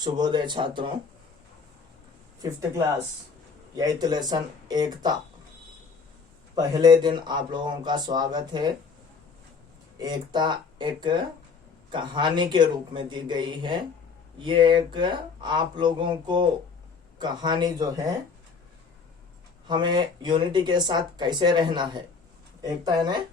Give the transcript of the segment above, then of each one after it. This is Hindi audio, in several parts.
शुभोदय छात्रों, 5th क्लास 8th लेसन एकता पहले दिन आप लोगों का स्वागत है। एकता एक कहानी के रूप में दी गई है। ये एक आप लोगों को कहानी जो है हमें यूनिटी के साथ कैसे रहना है, एकता यानी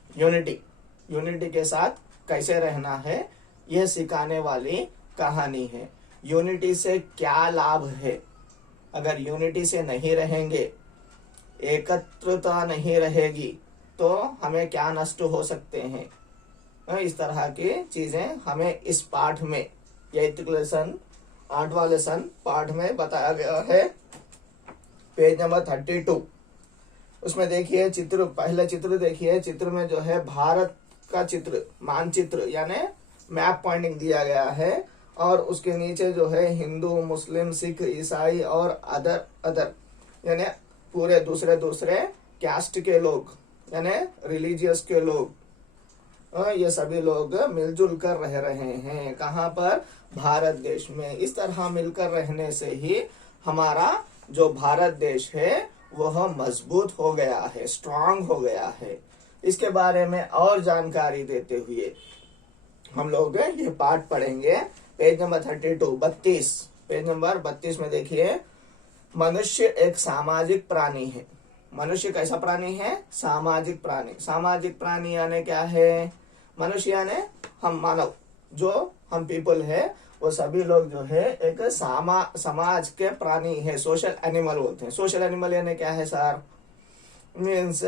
यूनिटी के साथ कैसे रहना है, यह सिखाने वाली कहानी है। यूनिटी से क्या लाभ है? अगर यूनिटी से नहीं रहेंगे, एकत्रता नहीं रहेगी, तो हमें क्या नष्ट हो सकते हैं। इस तरह की चीजें हमें इस पाठ में 8th लेसन 8वां लेसन पाठ में बताया गया है। Page number 32। उसमें देखिए चित्र, पहले चित्र देखिए। चित्र में जो है भारत का चित्र, मानचित्र यानी मैप पॉइंटिंग दिया गया है, और उसके नीचे जो है हिंदू, मुस्लिम, सिख, ईसाई और अदर यानी पूरे दूसरे कैस्ट के लोग यानी रिलीजियस के लोग, ये सभी लोग मिलजुल कर रह रहे हैं। कहाँ पर? भारत देश में। इस तरह मिलकर रहने से ही हमारा जो भारत देश है वह मजबूत हो गया है, स्ट्रांग हो गया है। इसके बारे में और जानकारी देते हुए हम लोग ये पाठ पढ़ेंगे। पेज नंबर 32 पेज नंबर 32 में देखिए, मनुष्य एक सामाजिक प्राणी है। मनुष्य कैसा प्राणी है? सामाजिक प्राणी। सामाजिक प्राणी यानी क्या है? मनुष्य यानी हम मानव, जो हम पीपल है, वो सभी लोग जो है एक समाज के प्राणी है। सोशल एनिमल बोलते हैं। सोशल एनिमल यानी क्या है सर? मीन्स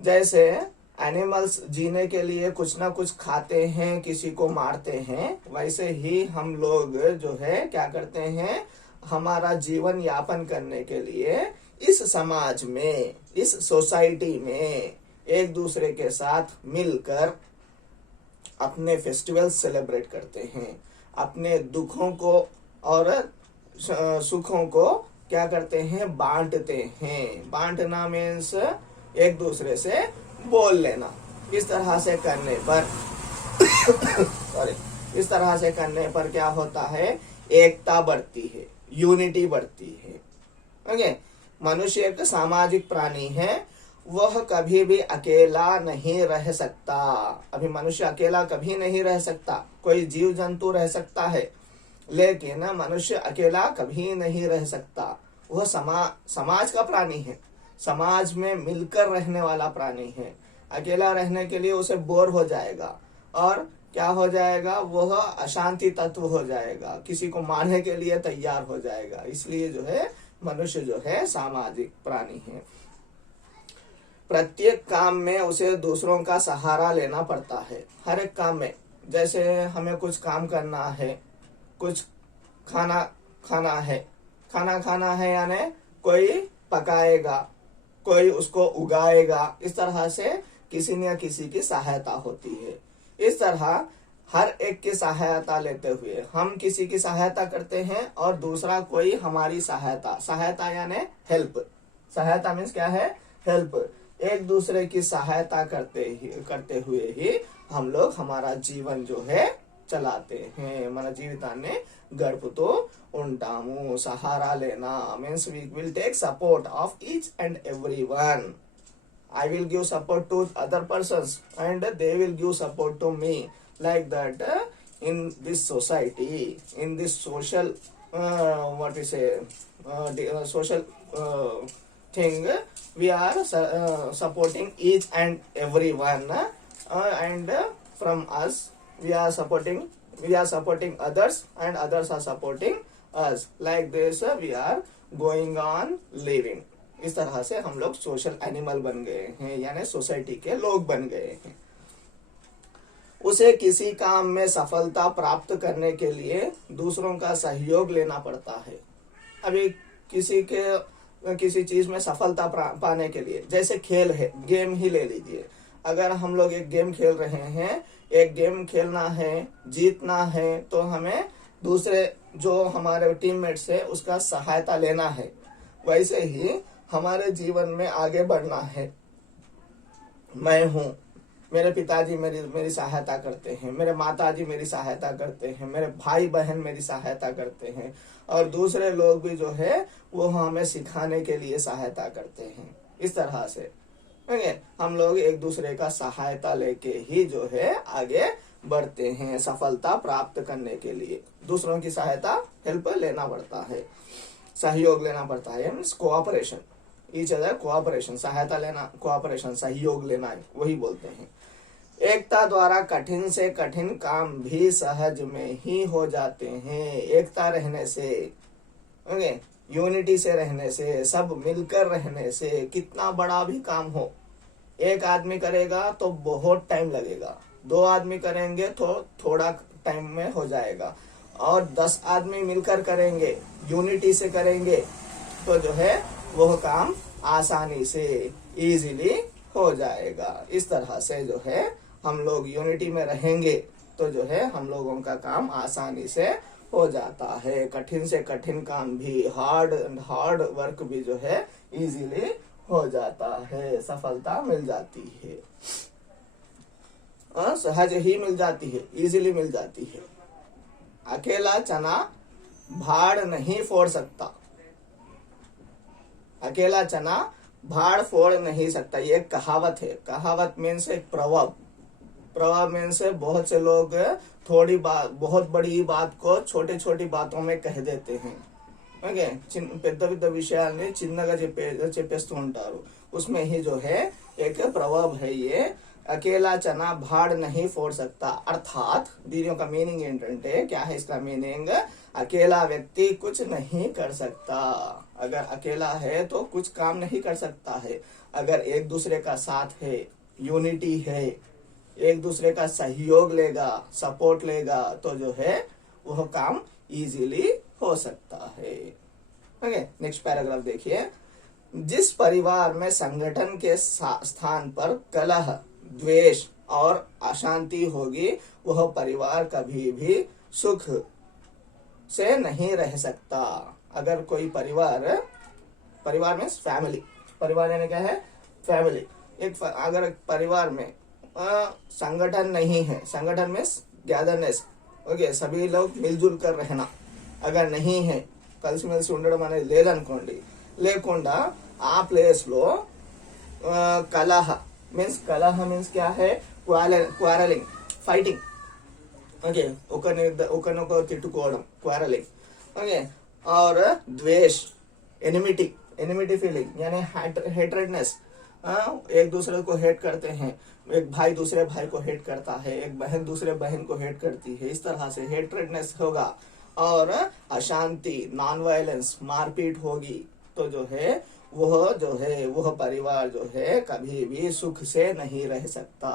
जैसे एनिमल्स जीने के लिए कुछ ना कुछ खाते हैं, किसी को मारते हैं, वैसे ही हम लोग जो है क्या करते हैं, हमारा जीवन यापन करने के लिए इस समाज में, इस सोसाइटी में एक दूसरे के साथ मिलकर अपने फेस्टिवल सेलिब्रेट करते हैं। अपने दुखों को और सुखों को क्या करते हैं? बांटते हैं। बांटना मीन्स एक दूसरे से बोल लेना। इस तरह से करने पर इस तरह से करने पर क्या होता है? एकता बढ़ती है, यूनिटी बढ़ती है। ओके। मनुष्य एक सामाजिक प्राणी है। वह कभी भी अकेला नहीं रह सकता। अभी मनुष्य अकेला कभी नहीं रह सकता। कोई जीव जंतु रह सकता है, लेकिन मनुष्य अकेला कभी नहीं रह सकता। वह समाज का प्राणी है, समाज में मिलकर रहने वाला प्राणी है। अकेला रहने के लिए उसे बोर हो जाएगा, और क्या हो जाएगा? वह अशांति तत्व हो जाएगा, किसी को मारने के लिए तैयार हो जाएगा। इसलिए जो है मनुष्य जो है सामाजिक प्राणी है। प्रत्येक काम में उसे दूसरों का सहारा लेना पड़ता है। हर एक काम में, जैसे हमें कुछ काम करना है, कुछ खाना खाना है यानी कोई पकाएगा, कोई उसको उगाएगा। इस तरह से किसी न किसी की सहायता होती है। इस तरह हर एक की सहायता लेते हुए हम किसी की सहायता करते हैं, और दूसरा कोई हमारी सहायता यानी हेल्प। सहायता मीन्स क्या है? हेल्प। एक दूसरे की सहायता करते हुए ही हम लोग हमारा जीवन जो है चलाते हैं। మన జీవితాన్ని గడుపుతూ ఉంటాము। सहारा लेना means we will take support of each and everyone. I will give support to other persons and they will give support to me. Like that, in this society, in this social social thing, we are supporting each and everyone, and from us we are supporting others, and others are supporting us. Like this we are going on living. इस तरह से हम लोग सोशल एनिमल बन गए हैं, यानी सोसाइटी के लोग बन गए हैं। उसे किसी काम में सफलता प्राप्त करने के लिए दूसरों का सहयोग लेना पड़ता है। अभी किसी चीज में सफलता पाने के लिए, जैसे खेल है, गेम ही ले लीजिए। अगर हम लोग एक गेम खेल रहे हैं, एक गेम खेलना है, जीतना है, तो हमें दूसरे जो हमारे टीममेट्स है उसका सहायता लेना है। वैसे ही हमारे जीवन में आगे बढ़ना है। मैं हूँ, मेरे पिताजी मेरी मेरी सहायता करते हैं, मेरे माताजी मेरी सहायता करते हैं, मेरे भाई बहन मेरी सहायता करते हैं, और दूसरे लोग भी जो है वो हमें सिखाने के लिए सहायता करते हैं। इस तरह से हम लोग एक दूसरे का सहायता लेके ही जो है आगे बढ़ते हैं सफलता प्राप्त करने के लिए। दूसरों की सहायता, हेल्प लेना पड़ता है, सहयोग लेना पड़ता है, means cooperation, each other cooperation, सहायता लेना, कोऑपरेशन, सहयोग लेना, वही बोलते हैं। एकता द्वारा कठिन से कठिन काम भी सहज में ही हो जाते हैं। एकता रहने से, यूनिटी से रहने से, सब मिलकर रहने से कितना बड़ा भी काम हो, एक आदमी करेगा तो बहुत टाइम लगेगा, 2 आदमी करेंगे तो थोड़ा टाइम में हो जाएगा, और 10 आदमी मिलकर करेंगे, यूनिटी से करेंगे तो जो है वह काम आसानी से, इजीली हो जाएगा। इस तरह से जो है हम लोग यूनिटी में रहेंगे तो जो है हम लोगों का काम आसानी से हो जाता है। कठिन से कठिन काम भी, हार्ड वर्क भी जो है इजीली हो जाता है, सफलता मिल जाती है, सहज ही मिल जाती है, इजीली मिल जाती है। अकेला चना भाड़ नहीं फोड़ सकता, अकेला चना भाड़ फोड़ नहीं सकता, ये एक कहावत है। कहावत मीन्स एक प्रवर्ब, प्रवर्ब मीन्स बहुत से लोग थोड़ी बात, बहुत बड़ी बात को छोटी छोटी बातों में कह देते हैं। ఓకే, పెద్ద పెద్ద విషయాల్ని చిన్నగా చెప్పేస్తూ ఉంటారు। उसमें ही जो है एक प्रवर्ब है ये, अकेला चना भाड़ नहीं फोड़ सकता। अर्थात దీని యొక్క మీనింగ్ ఏంటంటే, क्या है इसका मीनिंग, अकेला व्यक्ति कुछ नहीं कर सकता। अगर अकेला है तो कुछ काम नहीं कर सकता है। अगर एक दूसरे का साथ है, यूनिटी है, एक दूसरे का सहयोग लेगा, सपोर्ट लेगा तो जो है वह काम इजीली हो सकता है। ओके, नेक्स्ट पैराग्राफ देखिए। जिस परिवार में संगठन के स्थान पर कलह, द्वेष और अशांति होगी, वह परिवार कभी भी सुख से नहीं रह सकता। अगर कोई परिवार में फैमिली, परिवार यानी क्या है, फैमिली। अगर परिवार में संगठन नहीं है, संगठन में गैदरनेस, ఓకే, सभी लोग मिलजुल कर रहना अगर नहीं है, కలిసిమెలిసి ఉండడం అనేది లేదనుకోండి, లేకుండా ఆ ప్లేస్ లో కలహ మీన్స్ क्या है, క్వారలింగ్, ఫైటింగ్, ఓకే, ఒకరినొకరు తిట్టుకోవడం, క్వారలింగ్, ఓకే, और द्वेष, एनिमिटी फीलिंग यानी हेटरेडनेस, एक दूसरे को हेट करते हैं, एक भाई दूसरे भाई को हेट करता है, एक बहन दूसरे बहन को हेट करती है, इस तरह से हेटरेडनेस होगा। और अशांति, नॉन वायलेंस, मारपीट होगी तो जो है वह परिवार जो है कभी भी सुख से नहीं रह सकता।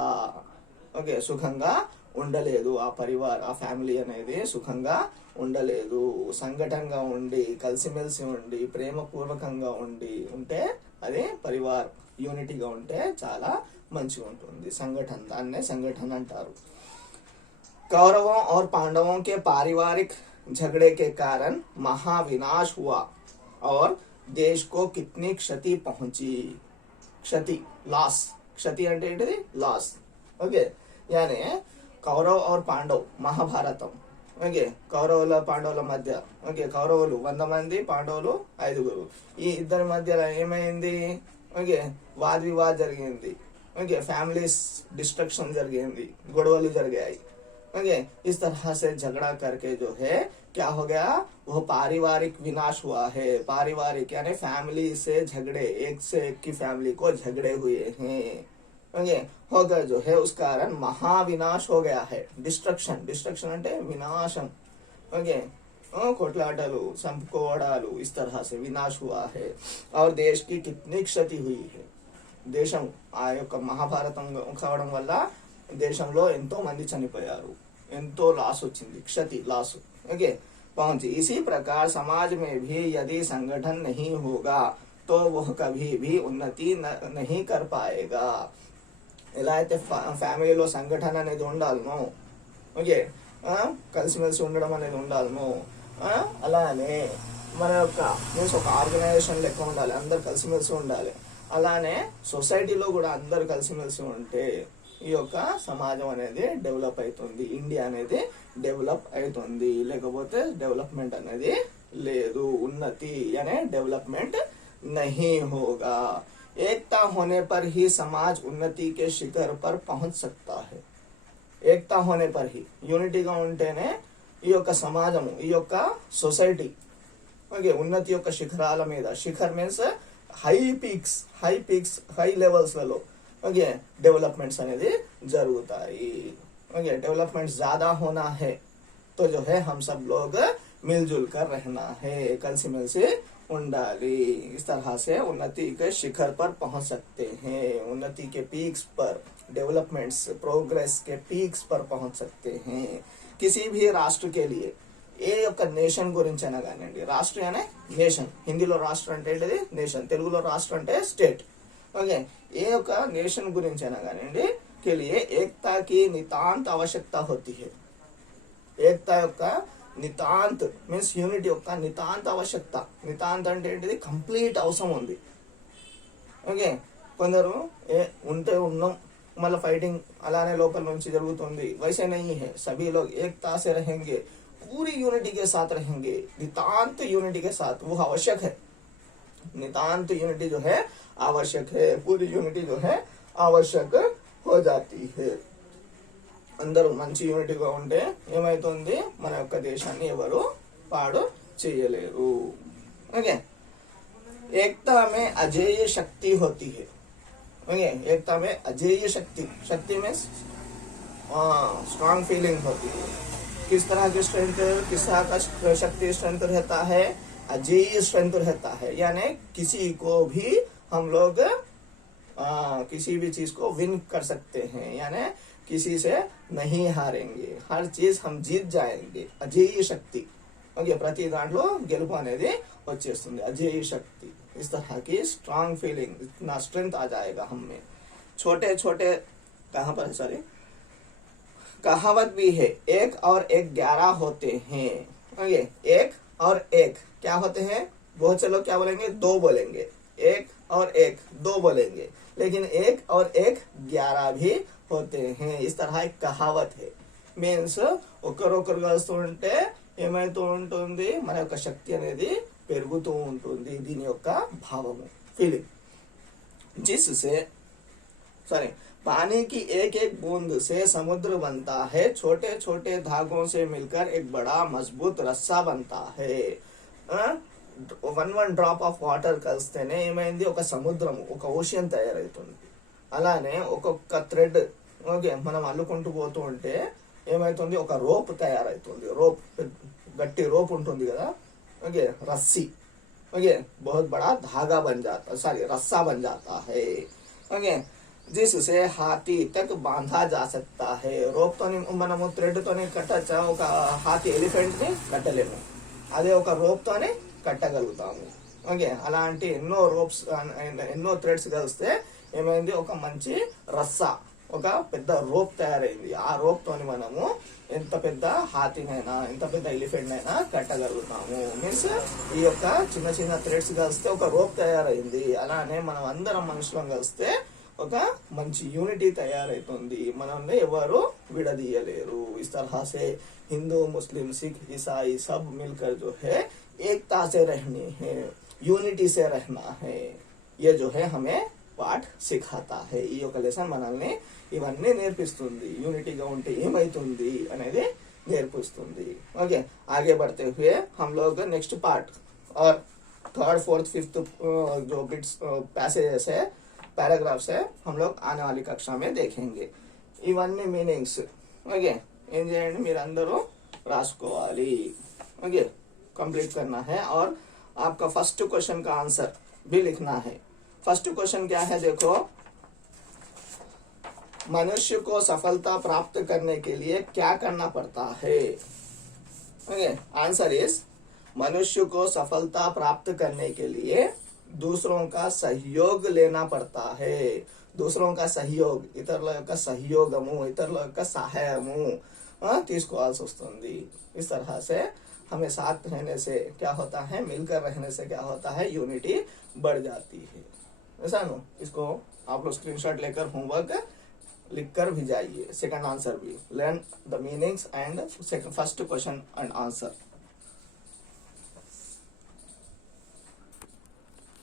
ఓకే, సుఖంగా ఉండలేదు ఆ పరివార్, ఆ ఫ్యామిలీ అనేది సుఖంగా ఉండలేదు। సంఘటనగా ఉండి, కలిసిమెలిసి ఉండి, ప్రేమపూర్వకంగా ఉంటే అది పరివార్, యూనిటీగా ఉంటే చాలా మంచిగా ఉంటుంది। సంఘటన, దాన్నే సంఘటన అంటారు। कौरवों और पांडवों के पारिवारिक झगड़े के कारण महाविनाश हुआ और देश को कितनी क्षति पहुंची। क्षति, लॉस, क्षति అంటే ఏంటిది, లాస్। ఓకే, यानी కౌరవ और పాండవ్, మహాభారతం, ఓకే, కౌరవుల పాండవుల మధ్య, ఓకే, కౌరవులు 100 మంది, పాండవులు 5గురు, ఈ ఇద్దరి మధ్యలో ఏమైంది, ఓకే, వాద వివాద్ జరిగింది, ఓకే, ఫ్యామిలీస్ डिस्ट्रक्शन జరిగింది, గొడవలు జరిగాయి। ओके, इस तरह से झगड़ा करके जो है क्या हो गया, वो पारिवारिक विनाश हुआ है। पारिवारिक यानी फैमिली से झगड़े, एक से एक की फैमिली को झगड़े हुए हैं, ओके, होकर जो है उस कारण महाविनाश हो गया है। डिस्ट्रक्शन అంటే विनाशम, ओके, कोटलाटलू, संपुकोवडालू, इस तरह से विनाश हुआ है। और देश की कितनी क्षति हुई है, దేశం ఆ యొక్క మహాభారతం కావడం వల్ల దేశంలో ఎంతో మంది చనిపోయారు, ఎంతో లాస్ వచ్చింది, క్షతి, లాస్, ఓకే, पहुंची। इसी प्रकार समाज में भी यदि संगठन नहीं होगा तो वह कभी भी उन्नति नहीं कर पाएगा। ఎలా అయితే ఫ్యామిలీలో సంఘటన అనేది ఉండాలనో, ఓకే, కలిసిమెలిసి ఉండడం అనేది ఉండాలనో, అలానే మన యొక్క మీన్స్ ఒక ఆర్గనైజేషన్ లెక్క ఉండాలి, అందరు కలిసిమెలిసి ఉండాలి। అలానే సొసైటీలో కూడా అందరు కలిసిమెలిసి ఉంటే ఈ యొక్క సమాజం అనేది డెవలప్ అవుతుంది, ఇండియా అనేది డెవలప్ అవుతుంది. లేకపోతే డెవలప్మెంట్ అనేది లేదు, ఉన్నతి అనే డెవలప్మెంट नहीं होगा। एकता होने पर ही समाज उन्नति के शिखर पर पहुंच सकता है। ఏకతా होने पर ही, యూనిటీగా ఉంటేనే ఈ యొక్క సమాజము, ఈ యొక్క సొసైటీ ఓకే ఉన్నతి యొక్క శిఖరాల మీద, శిఖర్ మీన్స్ హై పీక్స్, హై లెవెల్స్లలో ఓకే డెవలప్మెంట్స్ అనేది జరుగుతాయి. ఓకే डेवलपमेंट ज्यादा होना है तो जो है हम सब लोग मिलजुल कर रहना है, కలిసిమెలిసి ఉండాలి. इस तरह से उन्नति के शिखर पर पहुंच सकते हैं, उन्नति के पीक्स पर, डेवलपमेंट्स प्रोग्रेस के पीक्स पर पहुंच सकते हैं. किसी भी राष्ट्र के लिए ఏ యొక్క నేషన్ గురించి అయినా కానివ్వండి, రాష్ట్ర అనే నేషన్, హిందీలో రాష్ట్ర అంటే ఏంటిది నేషన్, తెలుగులో రాష్ట్ర అంటే స్టేట్. ఓకే ఏ యొక్క నేషన్ గురించి అయినా కానివ్వండి के लिए एकता की नितांत आवश्यकता होती है. ఏకతా యొక్క నితాంత్ మీన్స్ యూనిటీ యొక్క నితాంత ఆవశ్యకత. నితాంత్ అంటే ఏంటిది కంప్లీట్ అవసరం ఉంది. ఓకే కొందరు ఉంటే ఉన్నాం మళ్ళీ ఫైటింగ్ అలానే లోపల నుంచి జరుగుతుంది, वैसे नहीं है, सभी लोग एकता से रहेंगे, पूरी यूनिटी के साथ रहेंगे, नितांत यूनिटी के साथ, वो आवश्यक है. नितांत यूनिटी जो है आवश्यक है, पूरी यूनिटी जो है आवश्यक हो जाती है. అందరూ మంచి యూనిటీగా ఉంటే ఏమైతుంది, మన యొక్క దేశాన్ని ఎవరు పాడు చేయలేరు. ఓకే एकता में अजेय शक्ति होती है. ओके एकता में अजेय शक्ति, शक्ति में स्ट्रांग फीलिंग होती है. किस तरह की स्ट्रेंथ, किस तरह का शक्ति स्ट्रेंथ रहता है, अजेय स्ट्रेंथ रहता है. यानी किसी को भी हम लोग किसी भी चीज को विन कर सकते हैं, यानी किसी से नहीं हारेंगे, हर चीज हम जीत जाएंगे. अजेय शक्ति ओके ప్రతి దాంట్లో గెలుపు అనేది వచ్చేస్తుంది, अजेय शक्ति. इस तरह की स्ट्रांग फीलिंग, इतना स्ट्रेंथ आ जाएगा हम में. छोटे छोटे कहाँ पर है सॉरी, कहावत भी है, एक और एक 11 होते हैं. ओके एक और एक क्या होते हैं, बहुत से लोग क्या बोलेंगे, 2 बोलेंगे, एक और एक 2 बोलेंगे, लेकिन एक और एक 11 भी होते हैं. इस तरह एक कहावत है. మీన్స్ ఒకరొకరు కలుస్తూ ఉంటే ఏమైతూ ఉంటుంది, మన యొక్క శక్తి అనేది పెరుగుతూ ఉంటుంది. దీని యొక్క భావము ఫీలింగ్. जिससे सॉरी पानी की एक एक बूंद से समुद्र बनता है, छोटे छोटे धागों से मिलकर एक बड़ा मजबूत रस्सा बनता है. 1 డ్రాప్ ఆఫ్ వాటర్ కలిస్తేనే ఏమైంది, ఒక సముద్రం, ఒక ఓషన్ తయారవుతుంది. అలానే ఒక్కొక్క థ్రెడ్ ఓకే మనం అల్లుకుంటూ పోతూ ఉంటే ఏమైతుంది, ఒక రోప్ తయారవుతుంది. రోప్ గట్టి రోప్ ఉంటుంది కదా, ఓకే రస్सी, ओके बहुत बड़ा धागा बन जाता, सॉरी रस्सा बन जाता है. ओके जिससे हाथी तक बांधा जा सकता है. రోప్ తోని మనము థ్రెడ్ తోని కట్టచ్చా, ఒక హాతీ ఎలిఫెంట్ ని కట్టలేము, అదే ఒక రోప్ తోని కట్టగలుగుతాము. ఓకే అలాంటి ఎన్నో రోప్స్ ఎన్నో థ్రెడ్స్ కలిస్తే ఏమైంది, ఒక మంచి రస్సా, ఒక పెద్ద రోప్ తయారైంది. ఆ రోప్ తోని మనము ఎంత పెద్ద హాతీనైనా ఎంత పెద్ద ఎలిఫెంట్ అయినా కట్టగలుగుతాము. మీన్స్ ఈ యొక్క చిన్న చిన్న థ్రెడ్స్ కలిస్తే ఒక రోప్ తయారైంది. అలానే మనం అందరం మనుషులం కలిస్తే ఒక మంచి యూనిటీ తయారైతుంది, మనల్ని ఎవరు విడదీయలేరు. इस तरह से हिंदू मुस्लिम सिख ईसाई सब मिलकर जो है एकता से रहने हैं, यूनिटी से रहना है. ये जो है हमें పాఠ సిఖాతా హై. ఈ యొక్క లెసన్ మనల్ని ఇవన్నీ నేర్పిస్తుంది, యూనిటీగా ఉంటే ఏమైతుంది అనేది నేర్పిస్తుంది. ఓకే आगे बढ़ते हुए हम लोग नेक्स्ट पार्ट और 3rd 4th 5th जो बिट्स पैसेजेस है, पैराग्राफ्स है, हम लोग आने वाली कक्षा में देखेंगे. ఇవన్నీ మీనింగ్స్ ఓకే ఏం చేయండి, మీరు అందరూ రాసుకోవాలి. ओके कंप्लीट करना है और आपका फर्स्ट क्वेश्चन का आंसर भी लिखना है. फर्स्ट क्वेश्चन क्या है, देखो, मनुष्य को सफलता प्राप्त करने के लिए क्या करना पड़ता है. ओके आंसर इज, मनुष्य को सफलता प्राप्त करने के लिए दूसरों का सहयोग लेना पड़ता है. दूसरों का सहयोग, ఇతరుల యొక్క సహయోగము, ఇతరుల యొక్క సహాయము తీసుకోవాల్సి వస్తుంది. इस तरह से हमें साथ रहने से क्या होता है, मिलकर रहने से क्या होता है, यूनिटी बढ़ जाती है. ऐसा नो, इसको आप लोग स्क्रीनशॉट लेकर होमवर्क लिखकर भी जाइए, सेकंड आंसर भी learn the meanings and second first question and answer.